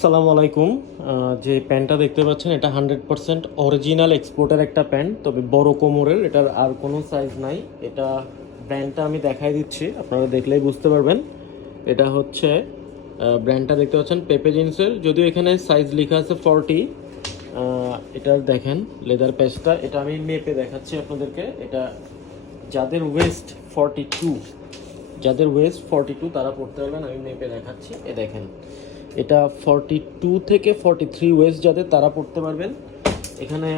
আসসালামু আলাইকুম। যে প্যান্টটা দেখতে পাচ্ছেন এটা 100% অরিজিনাল এক্সপোর্টের একটা প্যান্ট, তবে বড় কোমরের, এটার আর কোনো সাইজ নাই। এটা ব্র্যান্ডটা আমি দেখাই দিচ্ছি, আপনারা দেখলেই বুঝতে পারবেন। এটা হচ্ছে ব্র্যান্ডটা দেখতে পাচ্ছেন পেপে জিন্সের, যদিও এখানে সাইজ লেখা আছে 40। এটার দেখেন লেদার প্যাচটা, এটা আমি মেপে দেখাচ্ছি আপনাদেরকে। এটা যাদের ওয়েস্ট 42, তারা পড়তে পারবেন, আমি মেপে দেখাচ্ছি। এ দেখেন, এটা 42 থেকে 43 ওয়েস্ট যাদের, তারা পড়তে পারবেন। এখানে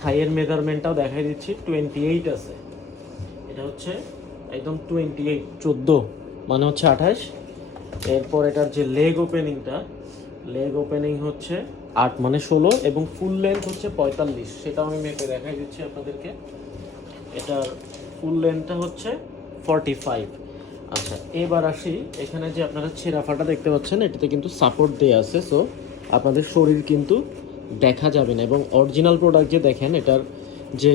থাইয়ের মেজারমেন্টটাও দেখাই দিচ্ছি, 28 আছে। এটা হচ্ছে একদম 28, 14 মানে হচ্ছে 28। এরপর এটার যে লেগ ওপেনিং হচ্ছে 8 মানে 16, এবং ফুল লেন্থ হচ্ছে 45, সেটাও আমি মেপে দেখাই দিচ্ছি আপনাদেরকে। এটার ফুল লেন্থটা হচ্ছে 45। আচ্ছা, এবার আসি, এখানে যে আপনারা ছেঁড়া ফাটা দেখতে পাচ্ছেন, এটাতে কিন্তু সাপোর্ট দেওয়া আছে, সো আপনাদের শরীর কিন্তু দেখা যাবে না। এবং অরিজিনাল প্রোডাক্ট যে দেখেন, এটার যে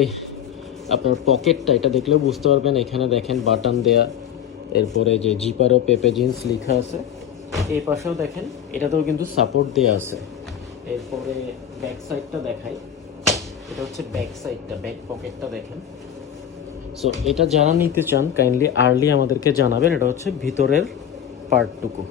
আপনার পকেটটা, এটা দেখলেও বুঝতে পারবেন। এখানে দেখেন বাটন দেয়া, এরপরে যে জিপারও পেপে জিন্স লেখা আছে। এই পাশেও দেখেন, এটাতেও কিন্তু সাপোর্ট দেওয়া আছে। এরপরে ব্যাক সাইডটা দেখাই, এটা হচ্ছে ব্যাক সাইডটা, ব্যাক পকেটটা দেখেন। সো এটা যারা নিতে চান কাইন্ডলি আর্লি আমাদেরকে জানাবেন। এটা হচ্ছে ভিতরের পার্টটুকু।